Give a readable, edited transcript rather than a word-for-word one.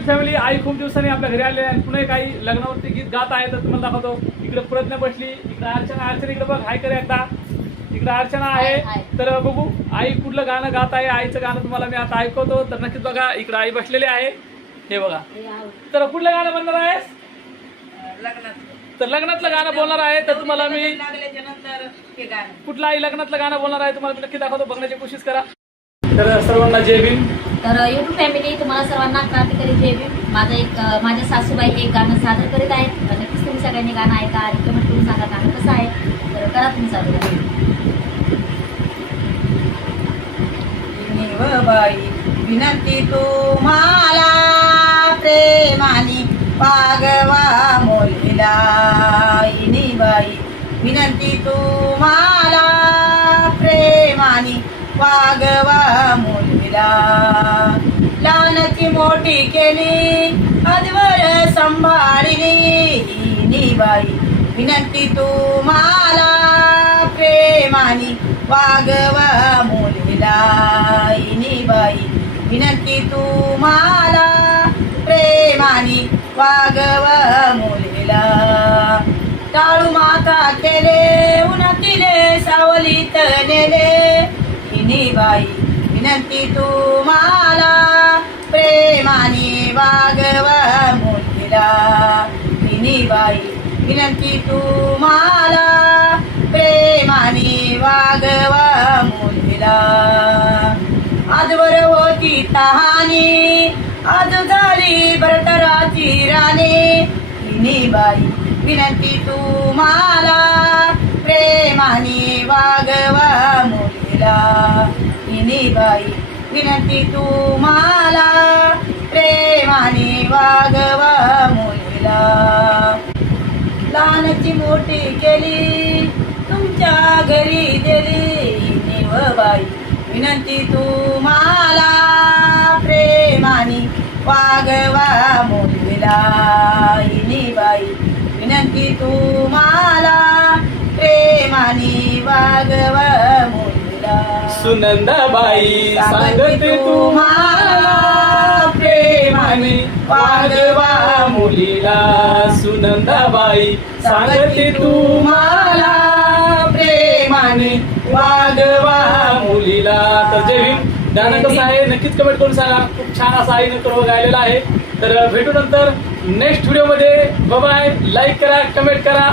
Family, आई खूप दिवसांनी आपल्या घरी आले आणि पुन्हा काही लग्नावरती गीत गात आहे तर तुम्हाला दाखवतो. इकडे प्रज्ञा बसली, इकडे अर्चना इकडे बघ, हाय कर एकदा. इकडे अर्चना आहे. तर बघू आई कुठलं गाणं गात आहे. आईचं गाणं तुम्हाला मी आता ऐकवतो तर नक्कीच बघा. इकडे आई बसलेली आहे, हे बघा. तर कुठलं गाणं म्हणणार आहेस? तर लग्नातलं गाणं बोलणार आहे तर तुम्हाला मी कुठलं आई लग्नातलं गाणं बोलणार आहे तुम्हाला मी नक्की दाखवतो. बघण्याची कोशिश करा. तर सर्वांना जय भीम. तर युट्यूब फॅमिली, तुम्हाला सर्वांना क्रांतिकारी जय भीम. माझ्या सासूबाई एक गाणं सादर करीत आहेत. नक्कीच तुम्ही सगळ्यांनी गाणं ऐका आणि कमेंट करून सांगा गाणं कसं आहे. तर करा तुम्ही सादर. बाई विनंती तुम्हाला प्रेमाने वागवा मुलीला. बाई विनंती तुम्हाला प्रेमाने वागवा मुलीला. लहानची मोठी केली आजवर सांभाळली. बाई विनंती तुम्हाला प्रेमाने वागवा मुलीला. बाई विनंती तुम्हाला प्रेमाने वागवा मुलीला. टाळू माता केले उन्हातीले सावलीत नेले. बाई विनंती तुम्हाला प्रेमाने वागवा मुलीला. बाई विनंती तुम्हाला प्रेमाने वागवा मुलीला. आजवर होती तहानी आज झाली बरतराची राणी. बाई विनंती तुम्हाला प्रेमाने वागवा मुलीला. बाई विनंती तुम्हाला प्रेमाने वागवा मुलीला. लहानची मोठी केली तुमच्या घरी दिली. बाई विनंती तुम्हाला प्रेमाने वागवा मुलीला. बाई विनंती तुम्हाला प्रेमाने वागवा मुलीला. सुनंदाबाई सांगते तुम्हाला प्रेमाने वागवा मुलीला. सुनंदाबाई सांगते तुम्हाला प्रेमाने वागवा मुलीला. तर जय भीम. गाणं कसं आहे नक्कीच कमेंट करून सांगा. खूप छान असा आईने तो गायलेला आहे. तर भेटू नंतर नेक्स्ट व्हिडिओमध्ये. बाय. लाईक करा, कमेंट करा.